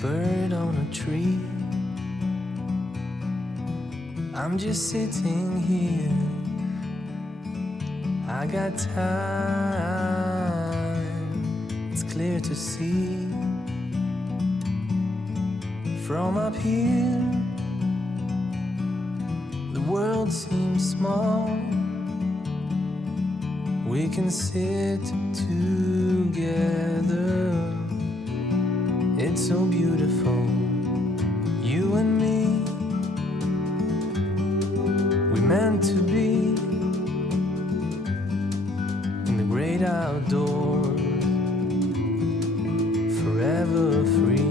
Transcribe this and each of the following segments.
bird on a tree. I'm just sitting here. I got time. It's clear to see. From up here, the world seems small. We can sit together. It's so beautiful, you and me. We meant to be in the great outdoors, forever free.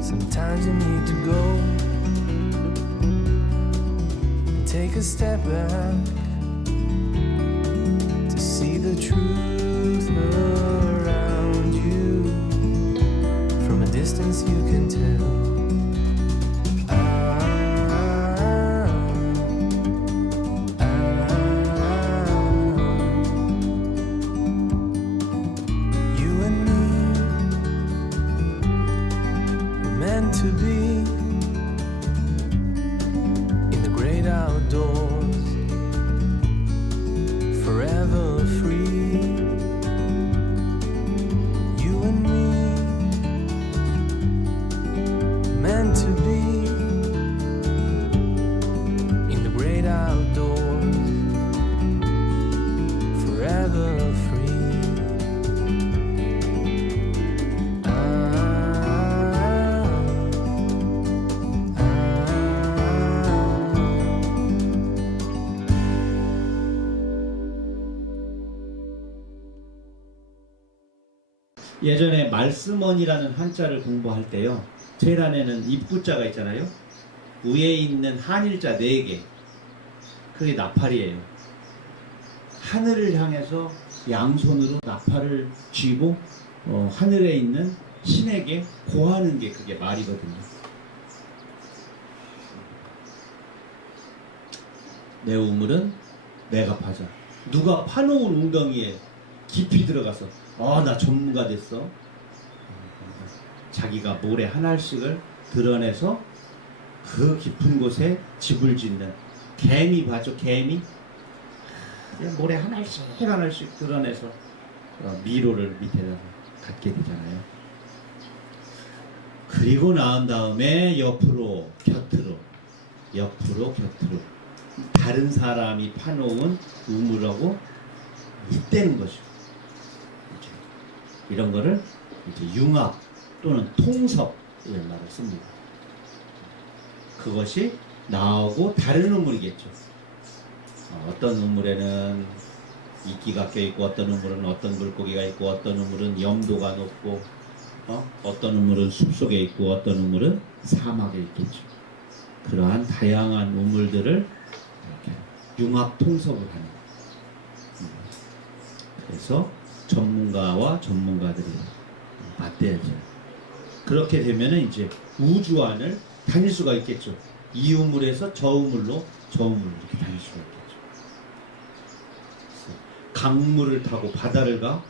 Sometimes you need to go and take a step back to see the truth around you. From a distance you can tell. You and me were meant to be in the great outdoors, forever free. You and me meant to be in the great outdoors, forever free. 예전에 말씀원이라는 한자를 공부할 때요, 제일 안에는 입구자가 있잖아요. 위에 있는 한일자 4개, 그게 나팔이에요. 하늘을 향해서 양손으로 나팔을 쥐고 하늘에 있는 신에게 고하는 게 그게 말이거든요. 내 우물은 내가 파자. 누가 파놓은 웅덩이에 깊이 들어가서 나 전문가 됐어. 자기가 모래 하나씩을 드러내서 그 깊은 곳에 집을 짓는 개미 봐죠, 개미. 모래 하나씩 드러내서 미로를 밑에다 갖게 되잖아요. 그리고 나온 다음에 옆으로 곁으로 다른 사람이 파놓은 우물하고 잇대는 거죠. 이런 거를 이제 융합 또는 통섭 이런 말을 씁니다. 그것이 나오고 다른 우물이겠죠. 어떤 우물에는 이끼가 껴있고, 어떤 우물은 어떤 물고기가 있고, 어떤 우물은 염도가 높고, 어떤 우물은 숲속에 있고, 어떤 우물은 사막에 있겠죠. 그러한 다양한 우물들을 이렇게 융합 통섭을 하는. 그래서 전문가와 전문가들이 맞대야죠. 그렇게 되면은 이제 우주안을 다닐 수가 있겠죠. 이 우물에서 저 우물로 이렇게 다닐 수가 있겠죠. 강물을 타고 바다를 가,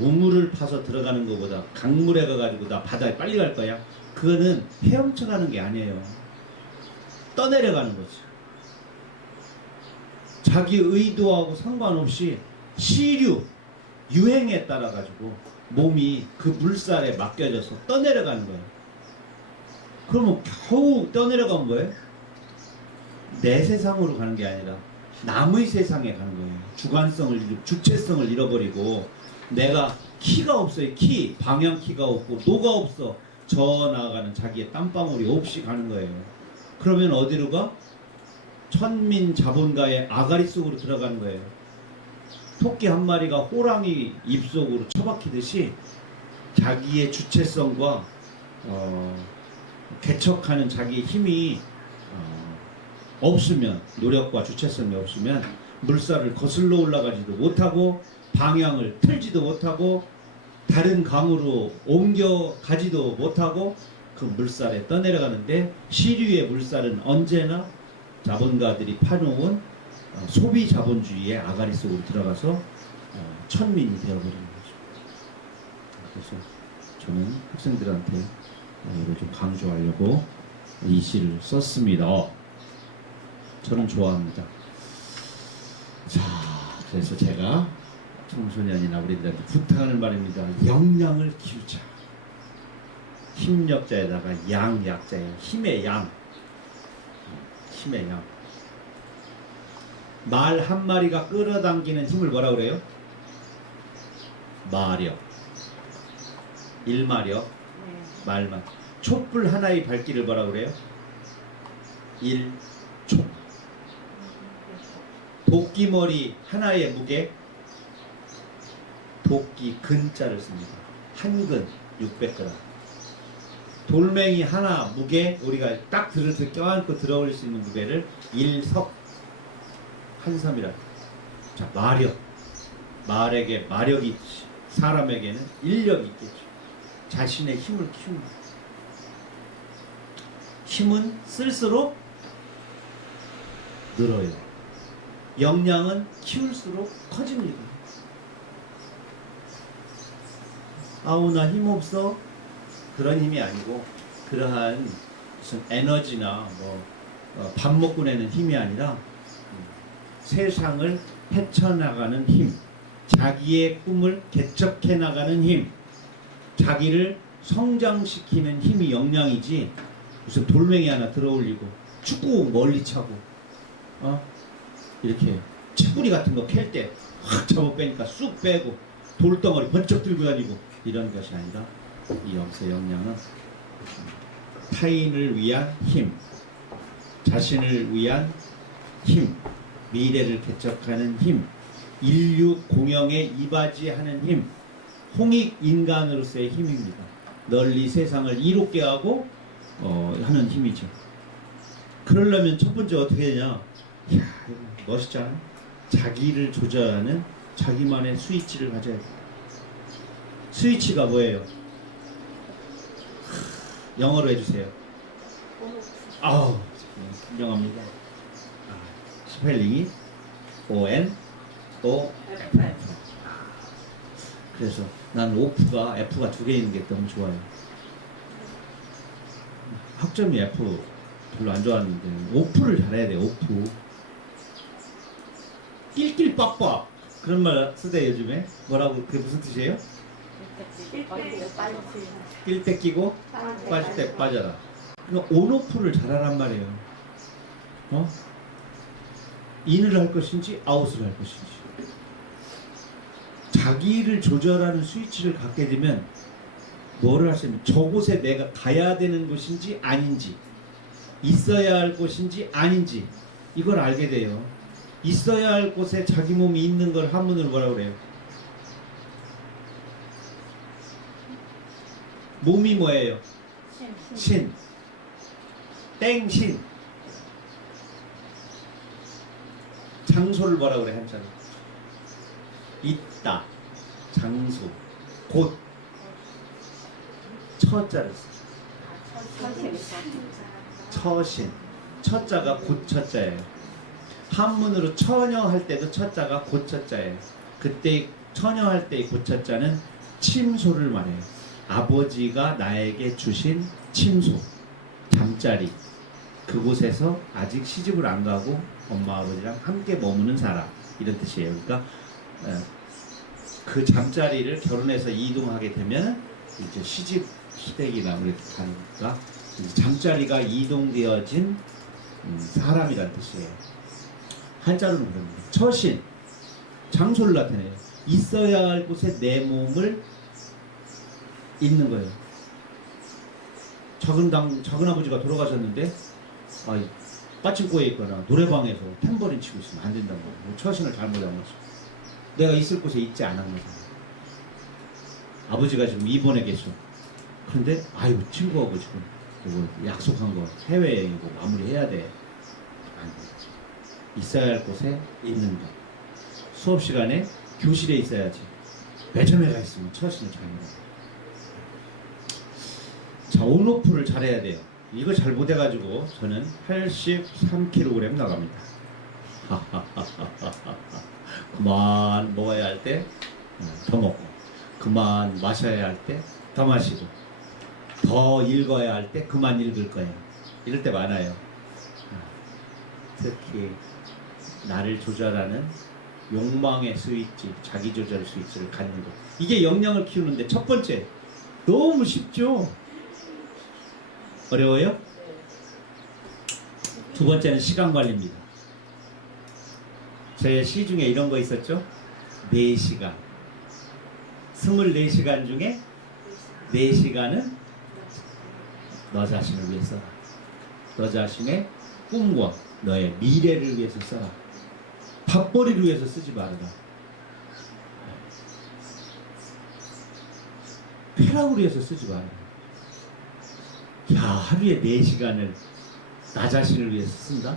우물을 파서 들어가는 것보다 강물에 가가지고 나 바다에 빨리 갈 거야. 그거는 헤엄쳐 가는 게 아니에요. 떠내려가는 거지. 자기 의도하고 상관없이 시류, 유행에 따라 가지고 몸이 그 물살에 맡겨져서 떠내려가는 거예요. 그러면 겨우 떠내려간 거예요. 내 세상으로 가는 게 아니라 남의 세상에 가는 거예요. 주체성을 잃어버리고, 내가 키가 없어요. 방향 키가 없고 노가 없어. 저 나아가는 자기의 땀방울이 없이 가는 거예요. 그러면 어디로 가? 천민 자본가의 아가리 속으로 들어가는 거예요. 토끼 한 마리가 호랑이 입속으로 처박히듯이 자기의 주체성과 개척하는 자기의 힘이 없으면, 노력과 주체성이 없으면 물살을 거슬러 올라가지도 못하고 방향을 틀지도 못하고 다른 강으로 옮겨 가지도 못하고 그 물살에 떠내려가는데, 시류의 물살은 언제나 자본가들이 파놓은 소비 자본주의의 아가리 속으로 들어가서 천민이 되어버리는 거죠. 그래서 저는 학생들한테 이걸 좀 강조하려고 이 시를 썼습니다. 저는 좋아합니다. 자, 그래서 제가 청소년이나 우리들한테 부탁하는 말입니다. 역량을 키우자. 힘력자에다가 양약자예요. 힘의 양. 힘의 양. 말 한 마리가 끌어당기는 힘을 뭐라 그래요? 마력. 일마력. 말만. 촛불 하나의 밝기를 뭐라 그래요? 일촉. 도끼머리 하나의 무게, 도끼 근자를 씁니다. 한 근 600g. 돌멩이 하나 무게, 우리가 딱 들어서 껴안고 들어올릴 수 있는 무게를 일석, 한섬이라. 자, 마력. 말에게 마력이 있듯이 사람에게는 인력이 있겠죠. 자신의 힘을 키웁니다. 힘은 쓸수록 늘어요. 역량은 키울수록 커집니다. 아우 나 힘없어, 그런 힘이 아니고, 그러한 무슨 에너지나 밥 먹고 내는 힘이 아니라 세상을 헤쳐나가는 힘, 자기의 꿈을 개척해 나가는 힘, 자기를 성장시키는 힘이 역량이지, 무슨 돌멩이 하나 들어올리고 축구 멀리 차고 이렇게 채뿌리 같은 거 캘 때 확 잡아 빼니까 쑥 빼고 돌덩어리 번쩍 들고 다니고 이런 것이 아니라, 이 영세 역량은 타인을 위한 힘, 자신을 위한 힘, 미래를 개척하는 힘, 인류 공영에 이바지하는 힘, 홍익 인간으로서의 힘입니다. 널리 세상을 이롭게 하고 하는 힘이죠. 그러려면 첫 번째 어떻게 되냐? 이야, 멋있잖아. 자기를 조절하는 자기만의 스위치를 가져야 돼. 스위치가 뭐예요? 영어로 해주세요. 아우, 훌륭합니다. 스펠링이 O-N-O-F. 그래서 난 오프가 F가 두 개 있는 게 너무 좋아요. 학점이 F 별로 안 좋았는데 오프를 잘해야 돼. 오프. 낄낄 빡빡 그런 말 쓰대 요즘에. 뭐라고, 그게 무슨 뜻이에요? 낄 때 끼고 빠질 때 빠져라. 그러니까 온오프를 잘하란 말이에요. 인을 할 것인지 아웃을 할 것인지. 자기를 조절하는 스위치를 갖게 되면 뭐를 할 수 있는, 저곳에 내가 가야 되는 곳인지 아닌지, 있어야 할 곳인지 아닌지, 이걸 알게 돼요. 있어야 할 곳에 자기 몸이 있는 걸 한문으로 뭐라고 그래요? 몸이 뭐예요? 신. 땡신. 장소를 뭐라고 그래, 한자로? 있다. 장소. 곳. 처자를 써. 처신. 처자가 곧 처자예요. 한문으로 처녀 할 때도 처자가 곧 처자예요. 그때 처녀 할 때의 곧 처자는 침소를 말해요. 아버지가 나에게 주신 침소, 잠자리, 그곳에서 아직 시집을 안 가고 엄마 아버지랑 함께 머무는 사람, 이런 뜻이에요. 그러니까 그 잠자리를 결혼해서 이동하게 되면 이제 시집 시댁이나 그렇게 가니까 잠자리가 이동되어진 사람이란 뜻이에요. 한자로는 그럽니다. 처신, 장소를 나타내요. 있어야 할 곳에 내 몸을 있는 거예요. 작은 아버지가 돌아가셨는데 빠친코에 있거나 노래방에서 탬버린 치고 있으면 안 된다는 거예요. 처신을 잘못한 거죠. 내가 있을 곳에 있지 않은 거잖아요. 아버지가 지금 입원해 계셔. 그런데 친구하고 지금 약속한 거 해외여행이고 마무리해야 돼. 안 돼. 있어야 할 곳에 있는 것. 수업 시간에 교실에 있어야지. 매점에 가 있으면 처신을 잘못해요. 자, 온오프를 잘해야 돼요. 이거 잘 못해가지고 저는 83kg 나갑니다. 그만 먹어야 할 때 더 먹고, 그만 마셔야 할 때 더 마시고, 더 읽어야 할 때 그만 읽을 거예요. 이럴 때 많아요. 특히 나를 조절하는 욕망의 스위치, 자기 조절 스위치를 갖는 것. 이게 역량을 키우는데 첫 번째, 너무 쉽죠? 어려워요? 두 번째는 시간 관리입니다. 제 시 중에 이런 거 있었죠? 4시간. 24시간 중에 4시간은 너 자신을 위해 써라. 너 자신의 꿈과 너의 미래를 위해서 써라. 밥벌이를 위해서 쓰지 말아라. 쾌락을 위해서 쓰지 말아라. 야, 하루에 4시간을 나 자신을 위해서 쓴다?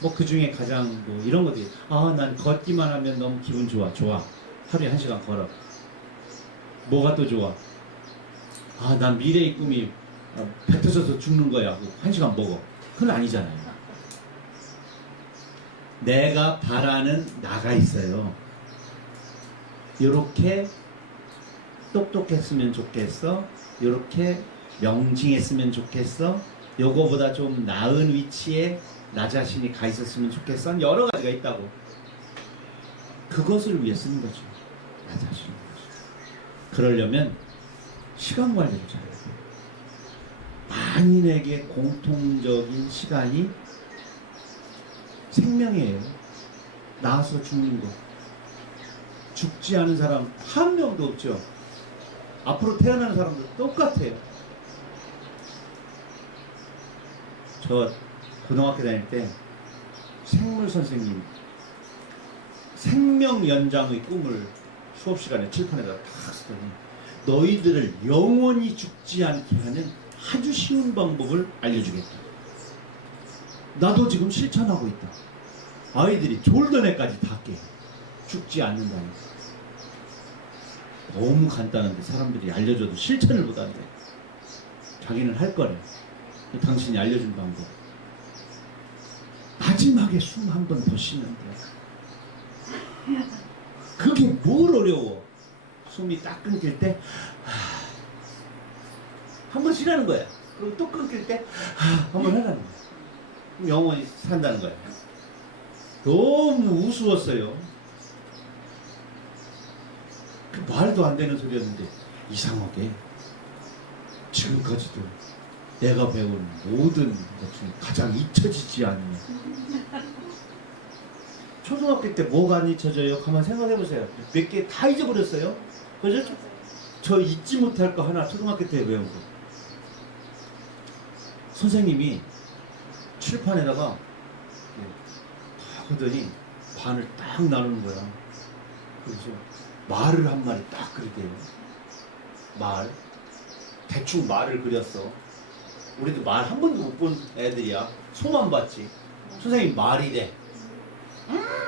뭐 그 중에 가장 뭐 이런 것들이, 아, 난 걷기만 하면 너무 기분 좋아. 좋아. 하루에 1시간 걸어. 뭐가 또 좋아? 아, 난 미래의 꿈이 배 터져서 죽는 거야. 1시간 먹어. 그건 아니잖아요. 내가 바라는 나가 있어요. 이렇게 똑똑했으면 좋겠어. 이렇게 명징했으면 좋겠어. 요거보다 좀 나은 위치에 나 자신이 가 있었으면 좋겠어. 여러 가지가 있다고. 그것을 위해 쓰는 거죠. 나 자신. 그러려면 시간 관리를 잘해야 돼요. 만인에게 공통적인 시간이 생명이에요. 나와서 죽는 거. 죽지 않은 사람 한 명도 없죠. 앞으로 태어나는 사람도 똑같아요. 저 고등학교 다닐 때 생물 선생님 생명 연장의 꿈을 수업 시간에 칠판에다 딱 쓰더니, 너희들을 영원히 죽지 않게 하는 아주 쉬운 방법을 알려주겠다. 나도 지금 실천하고 있다. 아이들이 졸던애까지 다 깨. 죽지 않는다니까. 너무 간단한데 사람들이 알려줘도 실천을 못한대. 자기는 할 거래. 당신이 알려준 방법. 마지막에 숨 한 번 더 쉬면 돼. 그게 뭘 어려워. 숨이 딱 끊길 때 한 번 쉬라는 거야. 그리고 또 끊길 때 한 번 하라는 거야. 그럼 영원히 산다는 거야. 너무 우스웠어요. 그 말도 안 되는 소리였는데 이상하게 지금까지도 내가 배운 모든 것 중에 가장 잊혀지지 않는, 초등학교 때 뭐가 안 잊혀져요? 가만 생각해보세요. 몇 개 다 잊어버렸어요. 그죠? 저 잊지 못할 거 하나 초등학교 때 배운 거. 선생님이 칠판에다가 딱 하더니 반을 딱 나누는 거야. 그래서 말을 한 마리 딱 그리대요. 말. 대충 말을 그렸어. 우리도 말 한 번도 못 본 애들이야. 소만 봤지. 선생님이 말이래.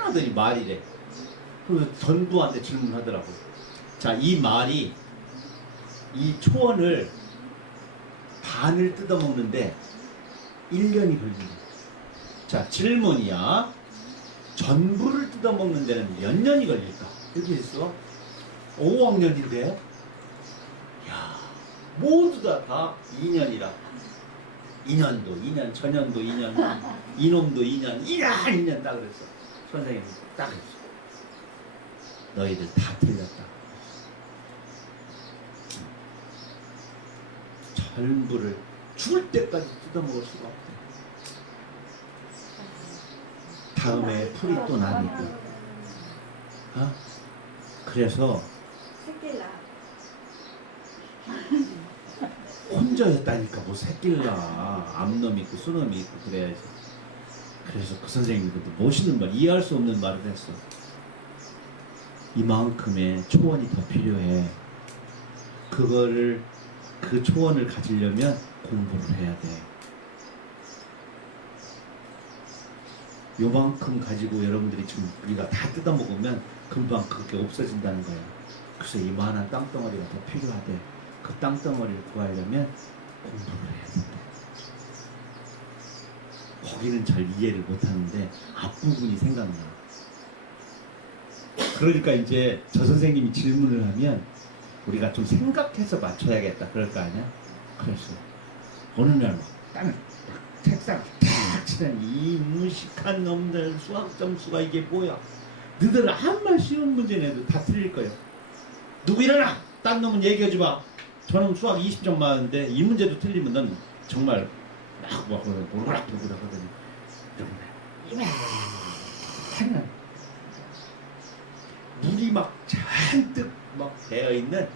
하더니 말이래. 그래서 전부한테 질문하더라고. 자, 이 말이 이 초원을 반을 뜯어먹는데 1년이 걸린다. 자, 질문이야. 전부를 뜯어먹는 데는 몇 년이 걸릴까? 이렇게 있어. 5학년인데, 야, 모두 다 2년이라. 2년도 2년, 전년도 2년, 이놈도 2년, 2년 딱 그랬어. 선생님이 딱 그랬어. 너희들 다 틀렸다. 전부를 죽을 때까지 뜯어먹을 수가 없대. 다음에 풀이 또 나니까. 어? 그래서 혼자였다니까. 뭐 새끼를 낳아. 암놈이 있고 수놈이 있고 그래야지. 그래서 그 선생님이 그것도 멋있는 말, 이해할 수 없는 말을 했어. 이만큼의 초원이 더 필요해. 그거를, 그 초원을 가지려면 공부를 해야 돼. 요만큼 가지고 여러분들이 지금 우리가 다 뜯어먹으면 금방 그렇게 없어진다는 거야. 그래서 이만한 땅덩어리가 더 필요하대. 그 땅덩어리를 구하려면 공부를 해야 된대. 거기는 잘 이해를 못하는데 앞부분이 생각나. 그러니까 이제 저 선생님이 질문을 하면 우리가 좀 생각해서 맞춰야겠다 그럴 거 아니야? 그래서 어느 날 막 땀을 책상 탁 치는 이 무식한 놈들 수학 점수가 이게 뭐야? 너들 한말 쉬운 문제 내도 다 틀릴 거예요. 누구 일어나! 딴 놈은 얘기하지 마. 저는 수학 20점 맞았는데 이 문제도 틀리면 넌 정말 막 오르락부르락 하더니 이만한 물이 막 잔뜩 막 배어있는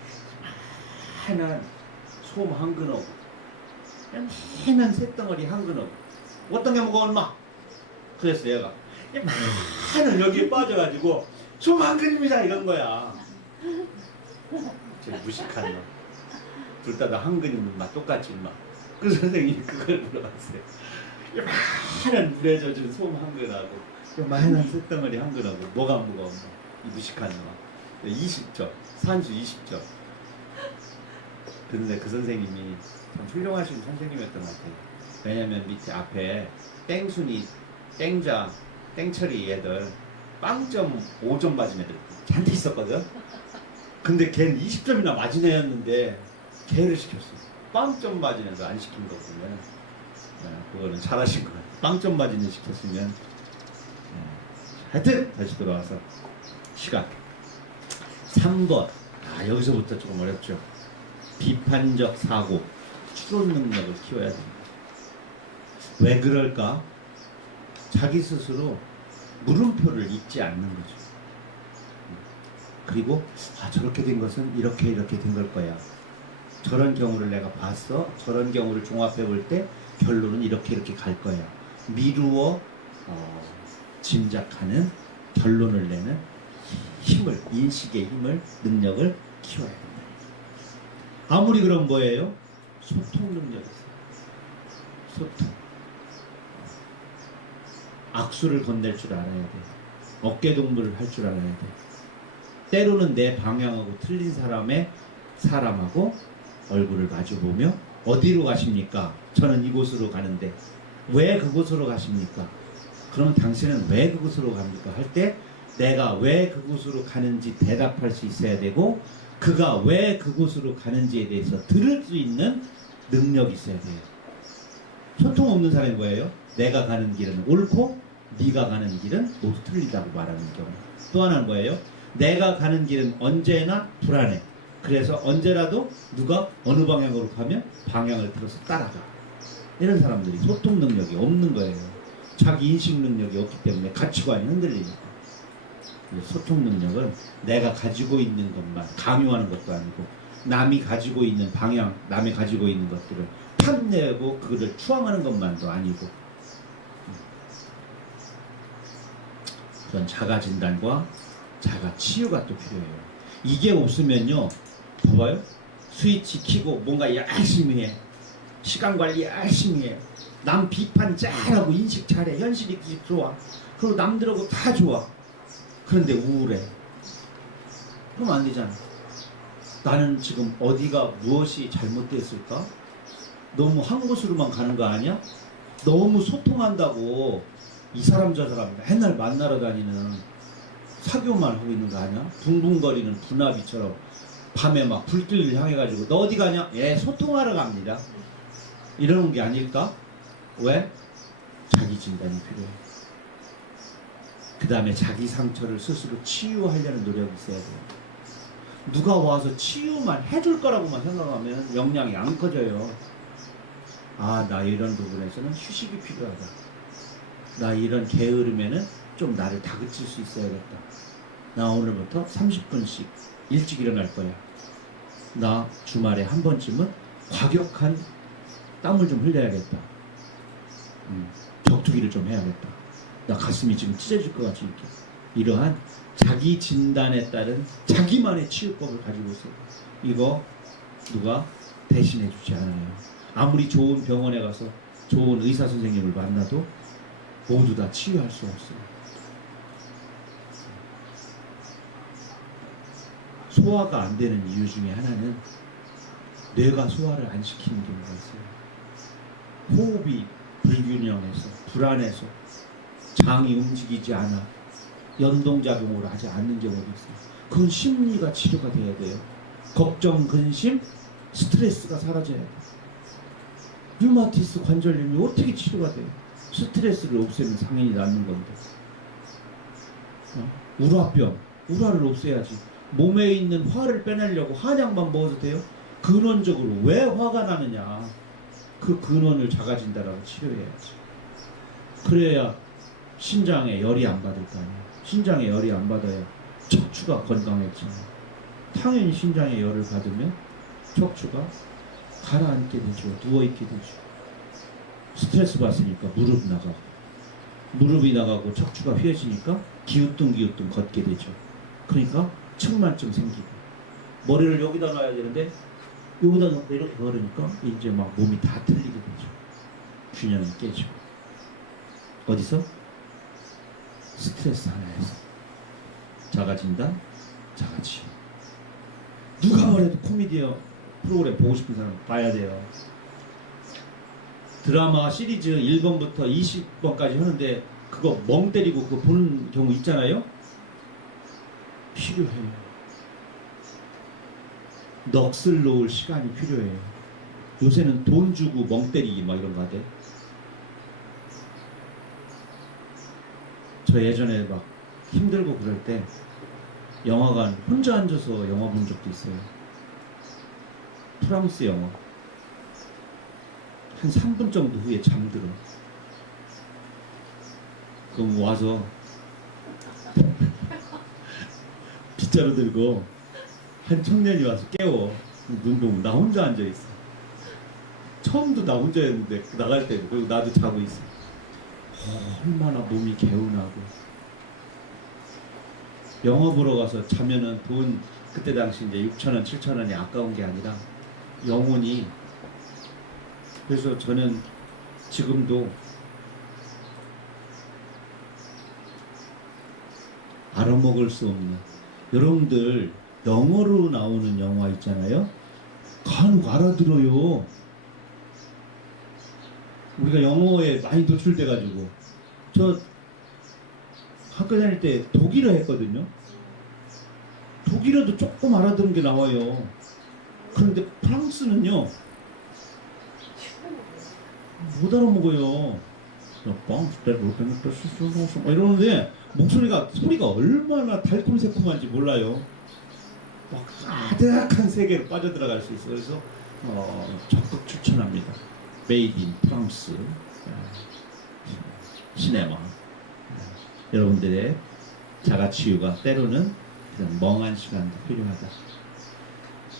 이만한 솜 한 근하고 이만한 새덩어리 한 근하고 어떤 게 무거워 얼마? 그랬어 얘가 이만한 여기에 빠져가지고 솜 한 근입니다 이런 거야. 제 무식한 놈. 둘 다 한 근이면 막 똑같지 막. 그 선생님이 그걸 물어봤어요. 이만한 물에 젖은 솜 한 근하고 이만한 새덩어리 한 근하고 뭐가 무거워? 이 무식한 놈. 20점. 산수 20점. 근데 그 선생님이 참 훌륭하신 선생님이었던 것 같아요. 왜냐면 밑에 앞에 땡순이, 땡자, 땡처리 애들 빵점 5점 맞은 애들 잔뜩 있었거든. 근데 걔는 20점이나 맞은 애였는데 걔를 시켰어. 빵점 맞은 애도 안 시킨 거 보면 그거는 잘하신 거야. 빵점 맞은 애 시켰으면 하여튼 다시 돌아와서 시간 3번. 여기서부터 조금 어렵죠. 비판적 사고, 추론 능력을 키워야 됩니다. 왜 그럴까? 자기 스스로 물음표를 잊지 않는 거죠. 그리고 저렇게 된 것은 이렇게 된 걸 거야. 저런 경우를 내가 봤어. 저런 경우를 종합해 볼 때 결론은 이렇게 갈 거야. 미루어 짐작하는 결론을 내는 힘을, 인식의 힘을, 능력을 키워야 된다. 아무리 그런 거예요. 소통 능력이 있어요. 소통. 악수를 건넬 줄 알아야 돼. 어깨동무를 할 줄 알아야 돼. 때로는 내 방향하고 틀린 사람하고 얼굴을 마주보며 어디로 가십니까? 저는 이곳으로 가는데 왜 그곳으로 가십니까? 그럼 당신은 왜 그곳으로 갑니까? 할 때 내가 왜 그곳으로 가는지 대답할 수 있어야 되고 그가 왜 그곳으로 가는지에 대해서 들을 수 있는 능력이 있어야 돼요. 소통 없는 사람이 뭐예요? 내가 가는 길은 옳고 네가 가는 길은 모두 틀리다고 말하는 경우. 또 하나는 뭐예요? 내가 가는 길은 언제나 불안해. 그래서 언제라도 누가 어느 방향으로 가면 방향을 틀어서 따라가. 이런 사람들이 소통 능력이 없는 거예요. 자기 인식 능력이 없기 때문에 가치관이 흔들리니까. 소통 능력은 내가 가지고 있는 것만 강요하는 것도 아니고 남이 가지고 있는 방향, 남이 가지고 있는 것들을 탐내고 그것을 추앙하는 것만도 아니고 그런 자가 진단과 자가 치유가 또 필요해요. 이게 없으면요, 봐봐요. 스위치 켜고 뭔가 열심히 해. 시간 관리 열심히 해. 남 비판 잘하고 인식 잘해. 현실이 좋아. 그리고 남들하고 다 좋아. 그런데 우울해. 그럼 안 되잖아. 나는 지금 어디가 무엇이 잘못됐을까? 너무 한 곳으로만 가는 거 아니야? 너무 소통한다고 이 사람 저 사람 맨날 만나러 다니는 사교만 하고 있는 거 아니야? 붕붕거리는 분화비처럼 밤에 막 불길을 향해가지고 너 어디 가냐? 예, 소통하러 갑니다. 이러는 게 아닐까? 왜? 자기 진단이 필요해. 그 다음에 자기 상처를 스스로 치유하려는 노력이 있어야 돼요. 누가 와서 치유만 해줄 거라고만 생각하면 역량이 안 커져요. 나 이런 부분에서는 휴식이 필요하다. 나 이런 게으름에는 좀 나를 다그칠 수 있어야겠다. 나 오늘부터 30분씩 일찍 일어날 거야. 나 주말에 한 번쯤은 과격한 땀을 좀 흘려야겠다. 격투기를 좀 해야겠다. 나 가슴이 지금 찢어질 것 같이 이렇게. 이러한 자기 진단에 따른 자기만의 치유법을 가지고 있어요. 이거 누가 대신해 주지 않아요. 아무리 좋은 병원에 가서 좋은 의사 선생님을 만나도 모두 다 치유할 수 없어요. 소화가 안 되는 이유 중에 하나는 뇌가 소화를 안 시키는 경우가 있어요. 호흡이 불균형해서 불안해서 장이 움직이지 않아 연동작용으로 하지 않는 경우도 있어요. 그건 심리가 치료가 돼야 돼요. 걱정, 근심, 스트레스가 사라져야 돼요. 류마티스 관절염이 어떻게 치료가 돼요? 스트레스를 없애면 당연히 낫는 건데. 우라병, 우라를 없애야지. 몸에 있는 화를 빼내려고 한약만 먹어도 돼요? 근원적으로 왜 화가 나느냐, 그 근원을 자가진단하고 치료해야지. 그래야 신장에 열이 안 받을 거 아니에요. 신장에 열이 안 받아야 척추가 건강해지잖아요. 당연히 신장에 열을 받으면 척추가 가라앉게 되죠. 누워있게 되죠. 스트레스 받으니까 무릎 나가고, 무릎이 나가고 척추가 휘어지니까 기우뚱 걷게 되죠. 그러니까 측만증 생기고, 머리를 여기다 놔야 되는데 여기다 놓고 이렇게 걸으니까 이제 막 몸이 다 틀리게 되죠. 균형이 깨죠. 어디서? 스트레스 하나에서. 자가진단, 자가치유. 누가 뭐래도 코미디어 프로그램 보고 싶은 사람 봐야 돼요. 드라마 시리즈 1번부터 20번까지 하는데 그거 멍 때리고 그거 보는 경우 있잖아요. 필요해요. 넋을 놓을 시간이 필요해요. 요새는 돈 주고 멍 때리기 막 이런 거 하대. 저 예전에 막 힘들고 그럴 때 영화관 혼자 앉아서 영화 본 적도 있어요. 프랑스 영화. 한 3분 정도 후에 잠들어. 그럼 와서 빗자루 들고 한 청년이 와서 깨워. 눈 보면 나 혼자 앉아있어. 처음도 나 혼자였는데 나갈 때 그리고 나도 자고 있어. 얼마나 몸이 개운하고. 영화 보러 가서 자면은 돈 그때 당시 이제 6,000원, 7,000원이 아까운 게 아니라 영혼이. 그래서 저는 지금도 알아먹을 수 없는, 여러분들 영어로 나오는 영화 있잖아요. 간혹 알아들어요. 우리가 영어에 많이 노출돼가지고. 저 학교 다닐 때 독일어 했거든요. 독일어도 조금 알아듣는 게 나와요. 그런데 프랑스는요 못 알아먹어요. 이러는데 소리가 얼마나 달콤새콤한지 몰라요. 막 아득한 세계로 빠져들어갈 수 있어요. 그래서 적극 추천합니다. 메이드 인 프랑스 시네마. 여러분들의 자가치유가 때로는 그런 멍한 시간도 필요하다.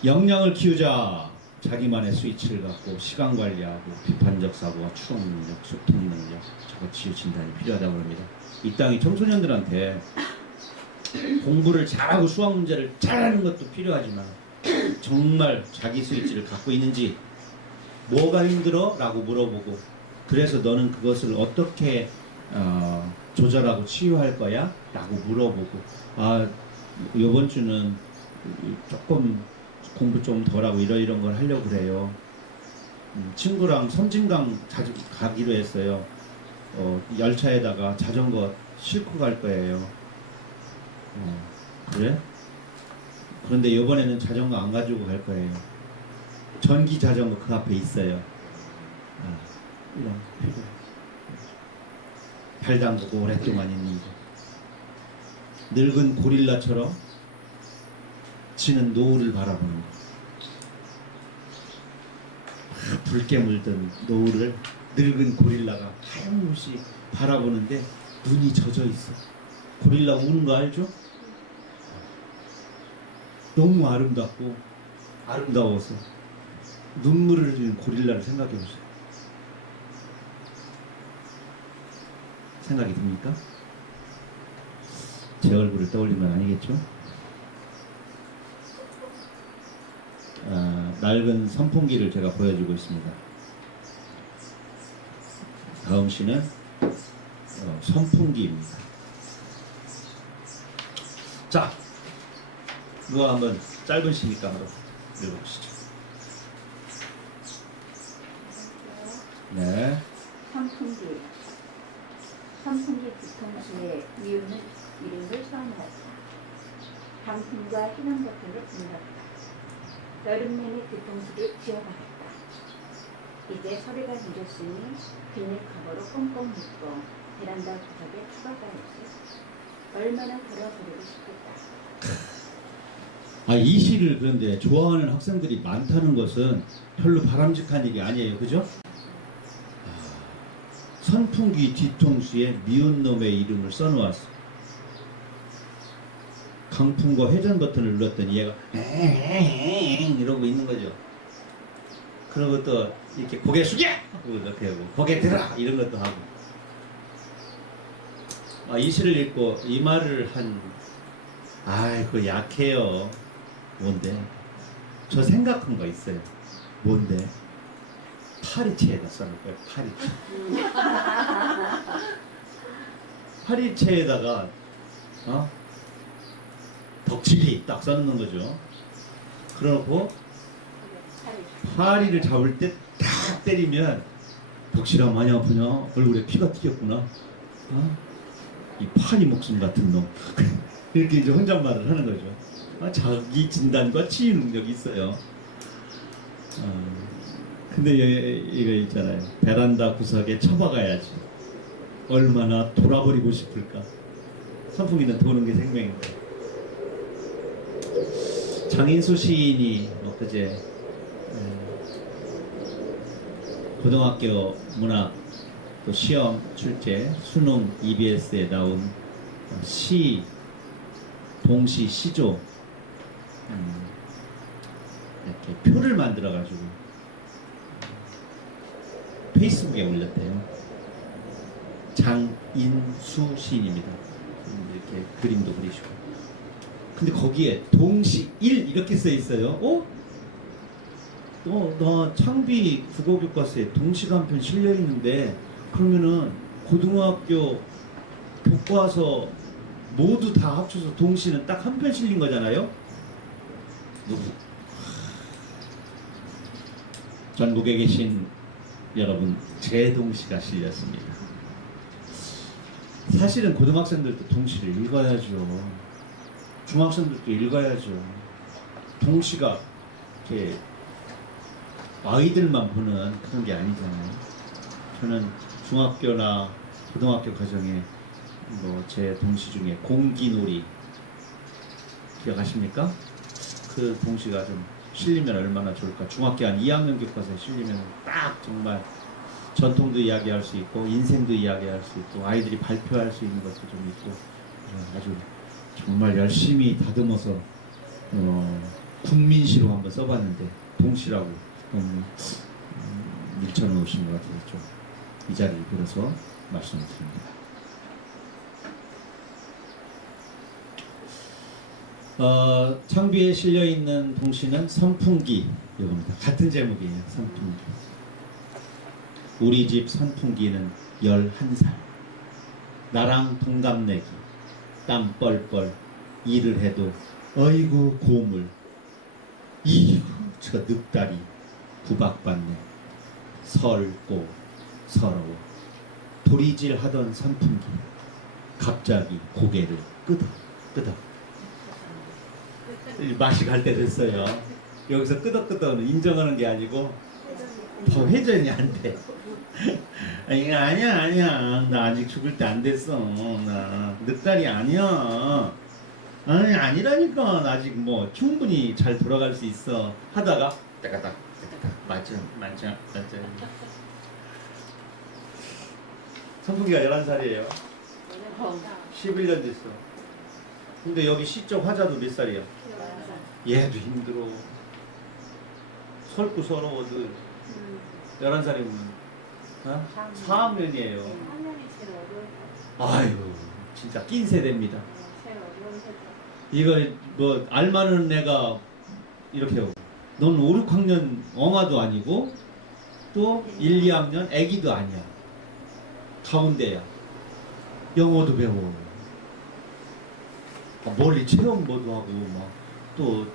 역량을 키우자. 자기만의 스위치를 갖고 시간 관리하고 비판적 사고와 추론 능력, 소통 능력, 자가치유 진단이 필요하다고 합니다. 이 땅이 청소년들한테 공부를 잘하고 수학 문제를 잘하는 것도 필요하지만 정말 자기 스위치를 갖고 있는지, 뭐가 힘들어? 라고 물어보고, 그래서 너는 그것을 어떻게 조절하고 치유할 거야? 라고 물어보고, 이번 주는 조금 공부 좀 덜하고 이런 걸 하려고 그래요. 친구랑 섬진강 자주 가기로 했어요. 열차에다가 자전거 싣고 갈 거예요. 그래? 그런데 이번에는 자전거 안 가지고 갈 거예요. 전기 자전거 그 앞에 있어요. 이런 필요해. 발 담그고 오랫동안 있는 거. 늙은 고릴라처럼 지는 노을을 바라보는 거. 붉게 물든 노을을 늙은 고릴라가 하염없이 바라보는데 눈이 젖어 있어. 고릴라 우는 거 알죠? 너무 아름답고 아름다워서 눈물을 흘리는 고릴라를 생각해 보세요. 생각이 듭니까? 제 얼굴을 떠올린 건 아니겠죠? 낡은 선풍기를 제가 보여주고 있습니다. 다음 시는 선풍기입니다. 자, 누가 한번 짧은 시니까 한번 읽어보시죠. 네. 선풍기. 선풍기 뒤통수에 미우는 이름을 써놓았다. 강풍과 희망 버튼을 불렀다. 여름 내내 뒤통수를 지어박았다. 이제 소리가 늦었으니 비닐 커버로 꽁꽁 묶고 베란다 구석에 추가가야지. 얼마나 걸어버리고 싶겠다. 이 시를 그런데 좋아하는 학생들이 많다는 것은 별로 바람직한 일이 아니에요. 그죠? 선풍기 뒤통수에 미운 놈의 이름을 써놓았어. 강풍과 회전 버튼을 눌렀더니 얘가 엥 이러고 있는 거죠. 그런 것도 이렇게 고개 숙여! 이렇게 하고 고개 들어! 이런 것도 하고. 이 시를 읽고 이 말을 한 아이고 약해요. 뭔데? 저 생각한 거 있어요. 뭔데? 파리채에다 써놓을 거예요. 파리채. 파리채에다가 덕질이 딱 써놓는 거죠. 그러고 파리를 잡을 때 딱 때리면 덕질아 많이 아프냐? 얼굴에 피가 튀겼구나. 이 파리 목숨 같은 놈. 이렇게 이제 혼잣말을 하는 거죠. 자기 진단과 치유 능력이 있어요. 근데 이거 있잖아요. 베란다 구석에 처박아야지. 얼마나 돌아버리고 싶을까. 선풍기는 도는 게 생명인데. 장인수 시인이 엊그제 고등학교 문학 또 시험 출제 수능 EBS에 나온 시 동시 시조 이렇게 표를 만들어 가지고 페이스북에 올렸대요. 장인수 시인입니다. 이렇게 그림도 그리시고. 근데 거기에 동시 1 이렇게 써 있어요. 나 창비 국어교과서에 동시가 한 편 실려 있는데 그러면은 고등학교 교과서 모두 다 합쳐서 동시는 딱 한 편 실린 거잖아요. 누구? 전국에 계신 여러분, 제 동시가 실렸습니다. 사실은 고등학생들도 동시를 읽어야죠. 중학생들도 읽어야죠. 동시가 이렇게 아이들만 보는 그런 게 아니잖아요. 저는 중학교나 고등학교 과정에 제 동시 중에 공기놀이 기억하십니까? 그 동시가 좀 실리면 얼마나 좋을까. 중학교 한 2학년 교과서에 실리면 딱 정말 전통도 이야기할 수 있고 인생도 이야기할 수 있고 아이들이 발표할 수 있는 것도 좀 있고 아주 정말 열심히 다듬어서 국민시로 한번 써봤는데 동시라고 밀쳐놓으신 것 같아서 좀 이 자리를 빌어서 말씀을 드립니다. 창비에 실려있는 동시는 선풍기 이겁니다. 같은 제목이에요. 선풍기. 우리 집 선풍기는 11살. 나랑 동갑내기. 땀 뻘뻘. 일을 해도 어이구 고물. 이구 저 늑다리. 구박받네. 설고 서러워. 도리질 하던 선풍기. 갑자기 고개를 끄덕. 맛이 갈 때 됐어요. 여기서 끄덕끄덕은 인정하는 게 아니고 더 회전이 안 돼. 아니야. 나 아직 죽을 때 안 됐어. 나 늑다리 아니야. 아니라니까. 나 아직 충분히 잘 돌아갈 수 있어. 하다가 따가닥 맞아. 선풍기가 11살이에요. 11년 됐어. 근데 여기 시적 화자도 몇 살이야? 얘도 힘들어. 설구 서러워도 11살이면 4학년이에요. 아유 진짜 낀 세대입니다. 이거 알 많은 애가 이렇게 하고 넌 5, 6학년 엉아도 아니고 또 1, 2학년 애기도 아니야. 가운데야. 영어도 배워. 멀리 체험도 하고 막 또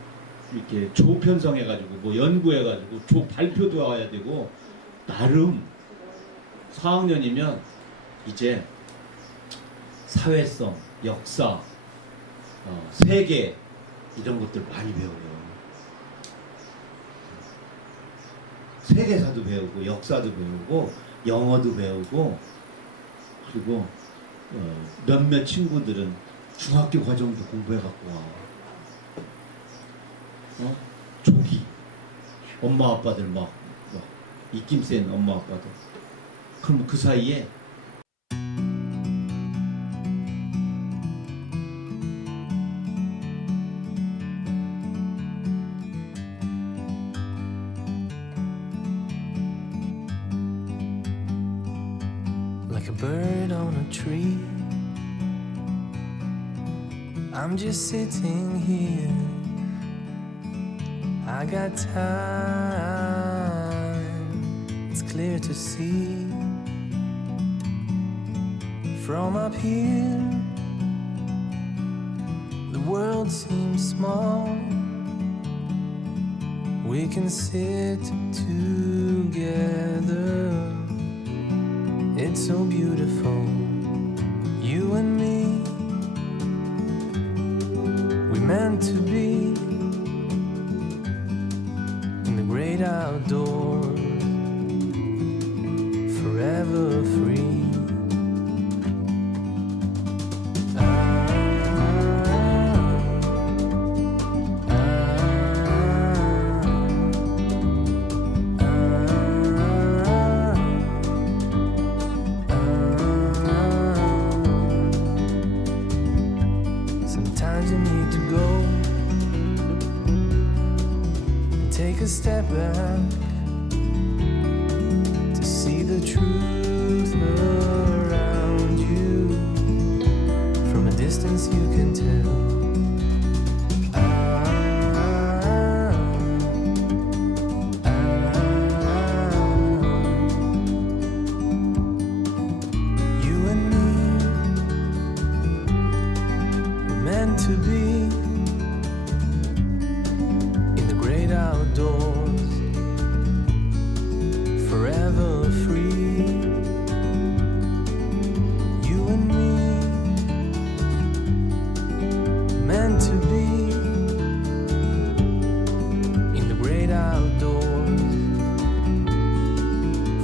이렇게 조 편성해가지고 뭐 연구해가지고 조 발표도 와야 되고 나름 4학년이면 이제 사회성, 역사, 세계 이런 것들 많이 배워요. 세계사도 배우고 역사도 배우고 영어도 배우고 그리고 몇몇 친구들은 중학교 과정도 공부해갖고 와. 조기 엄마 아빠들 막 입김 센 엄마 아빠들. 그럼 그 사이에 like a bird on a tree. I'm just sitting here. I got time. It's clear to see from up here. The world seems small. We can sit together. It's so beautiful, you and me. We meant to be in the great outdoors, forever free. Sometimes you need to go and take a step back to see the truth around you. From a distance you can tell. You and me were meant to be in the great outdoors, forever free. You and me, meant to be in the great outdoors,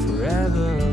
forever